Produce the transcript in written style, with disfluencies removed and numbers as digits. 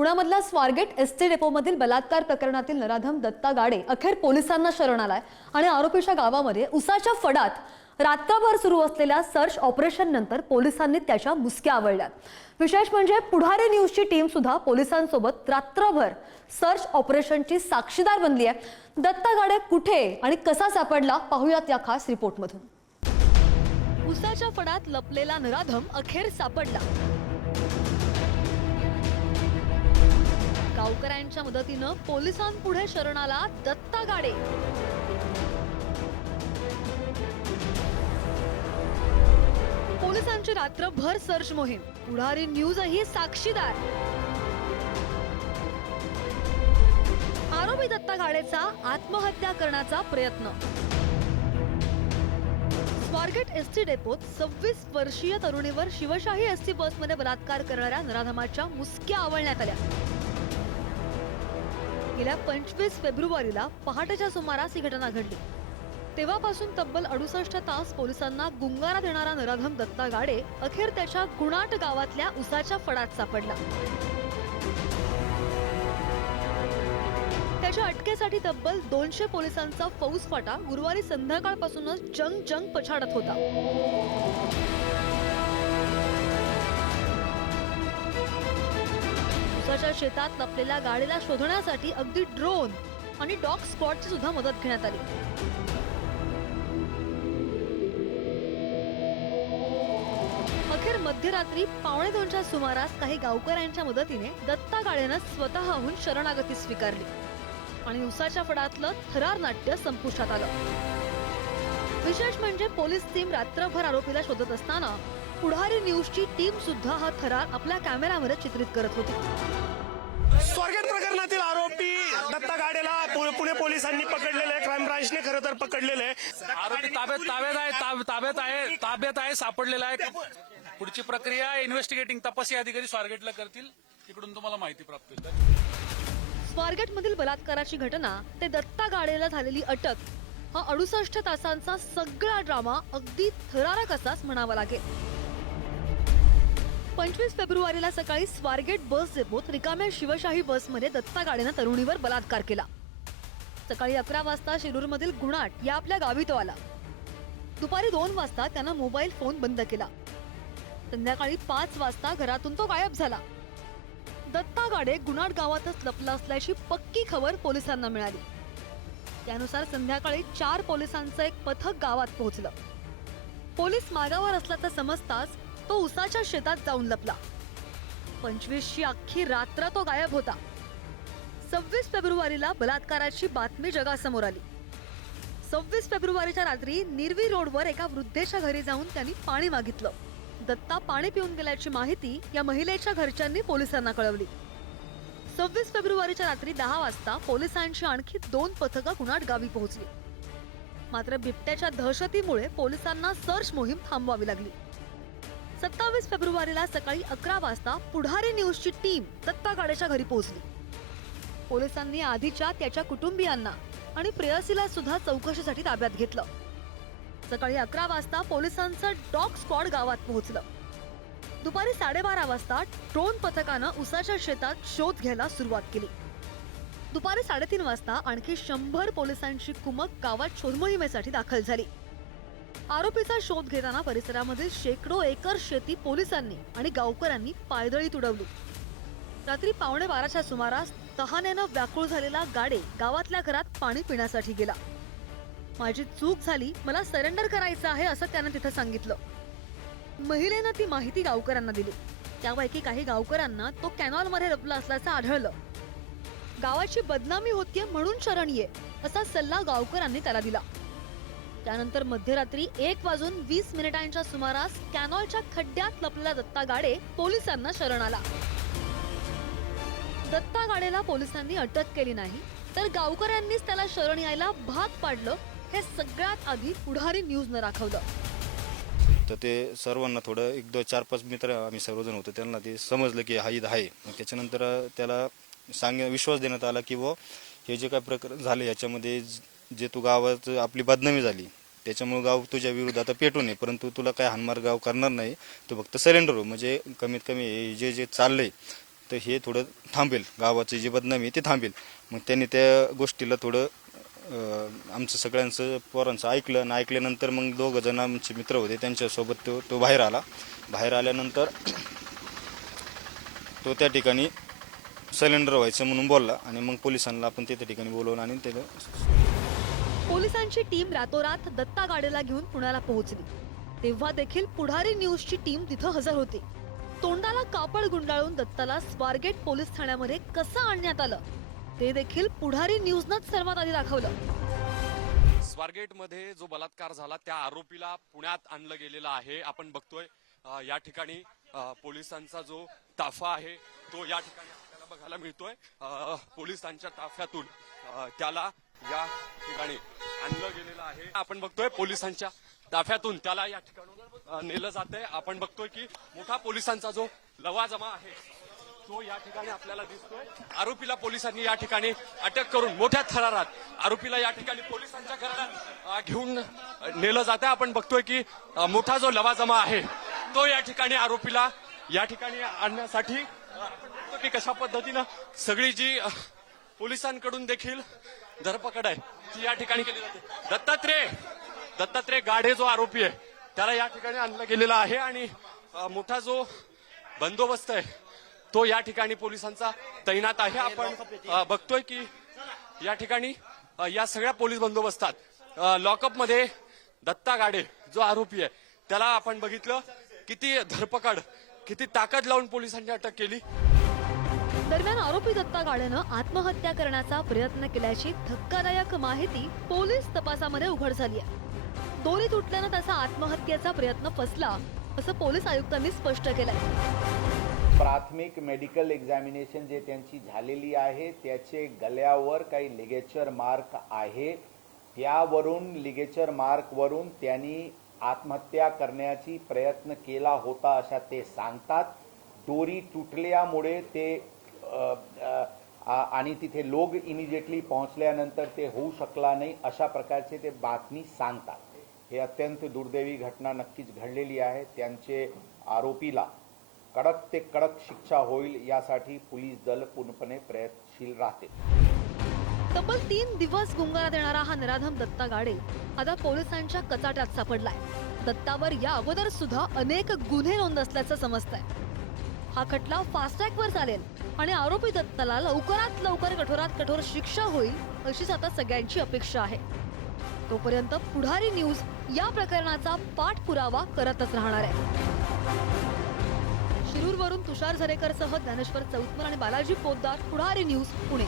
पुण्यामधल्या Swargate ST डेपोमधील बलात्कार प्रकरणातील नराधम दत्ता गाडे अखेर पोलिसांना शरण आलाय आणि आरोपीच्या गावामध्ये उसाच्या फडात रात्रभर सुरू असलेल्या सर्च ऑपरेशन नंतर पोलिसांनी त्याच्या मुसक्या आवळल्यात। विशेष म्हणजे पुढारी न्यूजची टीम सुद्धा पोलिसांसोबत रात्रभर सर्च ऑपरेशनची साक्षीदार बनली आहे। दत्ता गाडे कुठे आणि कसा सापडला पाहूयात या खास रिपोर्टमधून। उसाच्या फडात लपलेला नराधम अखेर सापडला। गावकऱ्यांच्या मदतीनं पोलिसांपुढे शरण आला दत्ता गाडे। पोलिसांची रात्रभर सर्च मोहीम, पुढारी न्यूजही साक्षीदार। आरोपी दत्ता गाडेचा आत्महत्या करण्याचा प्रयत्न। स्वारगेट एसटी डेपोत 26 वर्षीय तरुणीवर शिवशाही एसटी बसमध्ये बलात्कार करणाऱ्या नराधमाच्या मुसक्या आवळण्यात आल्या। गेल्या 25 फेब्रुवारीला पहाटेच्या सुमारास ही घटना घडली। तेव्हापासून तब्बल 68 तास पोलिसांना गुंगारा देणारा नराधम दत्ता गाडे अखेर त्याच्या गुणाट गावातल्या उसाच्या फडात सापडला। त्याच्या अटकेसाठी तब्बल 200 पोलिसांचा फौजफाटा गुरुवारी संध्याकाळपासूनच जंग पछाडत होता। उसाच्या शेतात लपलेल्या गाडीला शोधण्यासाठी अगदी ड्रोन आणि डॉग स्क्वॉडची सुद्धा मदत घेण्यात आली। अखेर मध्यरात्री 1:45च्या सुमारास काही गावकऱ्यांच्या मदतीने दत्ता गाडेनं स्वतःहून शरणागती स्वीकारली आणि उसाच्या फडातलं थरार नाट्य संपुष्टात आलं। विशेष म्हणजे पोलीस टीम रात्रभर आरोपीला शोधत असताना पुढारी न्यूजची टीम सुद्धा हा थरार आपल्या कॅमेऱ्यामध्ये चित्रित करत होती। स्वारगेट प्रकरणातील आरोपी दत्ता गाडेला पुणे पोलिसांनी पकडलेले आहे। क्राईम ब्रांचने खरं तर पकडलेले आहे। आरोपी ताब्यात आहे सापडलेला आहे। पुढची प्रक्रिया इन्व्हेस्टिगेटिंग तपासी अधिकारी स्वारगेटला करतील, तिकडून तुम्हाला माहिती प्राप्त होईल। स्वारगेट मधील बलात्काराची घटना ते दत्ता गाडेला झालेली अटक हा 68 तासांचा सगळा ड्रामा अगदी थरारक असाच म्हणावा लागेल। 25 फेब्रुवारीला सकाळी स्वारगेट बस डेपोत रिकाम्या शिवशाही बसमध्ये दत्ता गाडेनं तरुणीवर बलात्कार केला। सकाळी 11 वाजता शिरूरमधील गुणाट या आपल्या गावी तो आला। दुपारी 2 वाजता त्यानं मोबाईल फोन बंद केला। संध्याकाळी 5 वाजता घरातून तो गायब झाला। दत्ता गाडे गुणाट गावातच लपला असल्याची पक्की खबर पोलिसांना मिळाली। त्यानुसार संध्याकाळी 4 पोलिसांचं एक पथक गावात पोहोचलं। पोलीस मागावर असल्याचं समजताच तो उसाच्या शेतात जाऊन लपला। 25ची अख्खी रात्र तो गायब होता। 26 फेब्रुवारीला बलात्काराची बातमी जगासमोर आली। 26 फेब्रुवारीच्या रात्री निरवी रोडवर एका वृद्धेच्या घरी जाऊन त्यांनी पाणी मागितलं। दत्ता पाणी पिऊन गेल्याची माहिती या महिलेच्या घरच्यांनी पोलिसांना कळवली। 26 फेब्रुवारीच्या रात्री 10 वाजता पोलिसांची आणखी 2 पथकं गुणाट गावी पोहोचली। मात्र बिबट्याच्या दहशतीमुळे पोलिसांना सर्च मोहीम थांबवावी लागली। 27 फेब्रुवारीला सकाळी 11 वाजता पुढारी न्यूजची टीम दत्ता गाडेच्या घरी पोहोचली। पोलिसांनी आधीच्या त्याच्या कुटुंबियांना आणि प्रेयसीला सुद्धा चौकशीसाठी ताब्यात घेतलं। सकाळी 11 वाजता पोलिसांचं डॉग स्क्वॉड गावात पोहोचलं। दुपारी 12:30 वाजता ड्रोन पथकानं उसाच्या शेतात शोध घ्यायला सुरुवात केली। दुपारी 3:30 वाजता आणखी 100 पोलिसांची कुमक गावात शोध मोहिमेसाठी दाखल झाली। आरोपीचा शोध घेताना परिसरामधील शेकडो एकर शेती पोलिसांनी आणि गावकऱ्यांनी पायदळी तुडवली। रात्री 11:15च्या सुमारास तहानेनं व्याकुळ झालेला गाडे गावातल्या घरात पाणी पिण्यासाठी गेला। माझी चूक झाली, मला सरेंडर करायचं आहे असं त्यानं तिथं सांगितलं। महिलेनं ती माहिती गावकऱ्यांना दिली। त्यापैकी काही गावकऱ्यांना तो कॅनॉलमध्ये लपला असल्याचं आढळलं। गावाची बदनामी होतीये म्हणून शरण ये असा सल्ला गावकऱ्यांनी त्याला दिला। त्यानंतर मध्यरात्री 1:20 सुमारास कॅनॉलच्या खड्ड्यात लपलेला दत्ता गाडे पोलिसांना शरण आला। दत्ता गाडेला पोलिसांनी अटक केली नाही, तर गावकऱ्यांनीच त्याला शरण यायला भाग पाडलं। हे सगळ्यात आधी पुढारी न्यूजनं दाखवलं। तर ते सर्वांना थोडं 1-2-4-5 मित्र आम्ही सर्वजण होतो, त्यांना ते समजलं की हा इथं आहे। मग त्याच्यानंतर त्याला विश्वास देण्यात आला की हे जे काय प्रकरण झाले याच्यामध्ये जे तू गावात आपली बदनामी झाली त्याच्यामुळे गाव तुझ्या विरोधात पेटू नये, परंतु तुला काय हानमार गाव करणार नाही, तू फक्त सरेंडर हो। म्हणजे कमीत कमी जे जे चाललंय तर हे थोडं थांबेल, गावाची जी बदनामी आहे ती थांबेल. मग त्यांनी त्या गोष्टीला थोडं आमचं सगळ्यांचं पोरांचं ऐकलं आणि ऐकल्यानंतर मग 2 जण आमचे मित्र होते त्यांच्यासोबत तो बाहेर आला. बाहेर आल्यानंतर तो त्या ठिकाणी सिलेंडर व्हायचं म्हणून बोलला आणि मग पोलिसांना आपण त्या ठिकाणी बोलवलं आणि त्याला पोलिसांची टीम रातोरात दत्ता गाडेला घेऊन पुण्याला पोहोचली. तेव्हा देखील पुढारी न्यूजची टीम तिथं हजर होती. तोंडाला कापड गुंडाळून दत्ताला स्वारगेट पोलीस ठाण्यामध्ये कसं आणण्यात आलं ते देखील पुढारी न्यूजनंच सर्वात आधी दाखवलं. स्वारगेटमध्ये जो बलात्कार झाला त्या आरोपीला पुण्यात आणलं गेलेलं आहे. आपण बघतोय या ठिकाणी पोलिसांचा जो ताफा आहे तो या ठिकाणी आपल्याला बघायला मिळतोय. पोलिसांच्या ताफ्यातून त्याला या ठिकाणी आणलं गेलेलं आहे. आपण बघतोय पोलिसांच्या ताफ्यातून त्याला या ठिकाणी नेलं जातंय. आपण बघतोय की मोठा पोलिसांचा जो लवाजमा आहे तो या ठिकाणी आपल्याला दिसतोय. आरोपीला पोलिसांनी या ठिकाणी अटक करून मोठ्या थरारात आरोपीला या ठिकाणी पोलिसांच्या घरात घेऊन नेलं जातंय. आपण बघतोय की मोठा जो लवाजमा आहे तो या ठिकाणी आरोपीला या ठिकाणी आणण्यासाठी आपण बघतो की कशा पद्धतीनं सगळी जी पोलिसांकडून देखील धरपकड आहे ती या ठिकाणी केली जाते. दत्तात्रय गाढे जो आरोपी आहे त्याला या ठिकाणी आणलं गेलेलं आहे आणि मोठा जो बंदोबस्त आहे तो या ठिकाणी पोलिसांचा तैनात आहे. आपण बघतोय की या ठिकाणी या सगळ्या पोलीस बंदोबस्तात लॉकअप मध्ये दत्ता गाढे जो आरोपी आहे त्याला आपण बघितलं किती धरपकड किती ताकद लावून पोलिसांनी अटक केली. दरम्यान आरोपी दत्ता गाडेनं आत्महत्या करण्याचा प्रयत्न केल्याची धक्कादायक माहिती पोलीस तपासामध्ये उघड झाली आहे. दोरी तुटल्यानं त्याचा आत्महत्येचा प्रयत्न फसला असं पोलीस आयुक्तांनी स्पष्ट केलंय. प्राथमिक मेडिकल एक्झामिनेशन जे त्यांची झालेली आहे त्याचे गळ्यावर काही लिगेचर मार्क आहे. यावरून लिगेचर मार्क वरून त्यांनी आत्महत्या करण्याची प्रयत्न केला होता अशा ते सांगतात. दोरी तुटल्यामुळे ते आणि तिथे लोक इमिजिएटली पोहोचल्यानंतर ते होऊ शकला नाही अशा प्रकारचे ते बातमी सांगतात. हे अत्यंत दुर्दैवी घटना नक्कीच घडलेली आहे. त्यांचे आरोपीला कडक ते कडक शिक्षा होईल यासाठी पोलीस दल पूर्णपणे प्रयत्नशील राहते. तब्बल 3 दिवस गुंगारा देणारा हा नराधम दत्ता गाडे आता पोलिसांच्या कचाट्यात सापडलाय. दत्तावर या अगोदर सुद्धा अनेक गुन्हे नोंद असल्याचं समजतंय. हा खटला फास्ट ट्रॅकवर चालेल आणि आरोपी दत्ताला लवकरात लवकर कठोरात कठोर शिक्षा होईल अशीच आता सगळ्यांची अपेक्षा आहे. तोपर्यंत पुढारी न्यूज या प्रकरणाचा पाठपुरावा करतच राहणार आहे. शिरूरवरून तुषार झरेकरसह ज्ञानेश्वर चौतमर आणि बालाजी पोद्दार, पुढारी न्यूज, पुणे.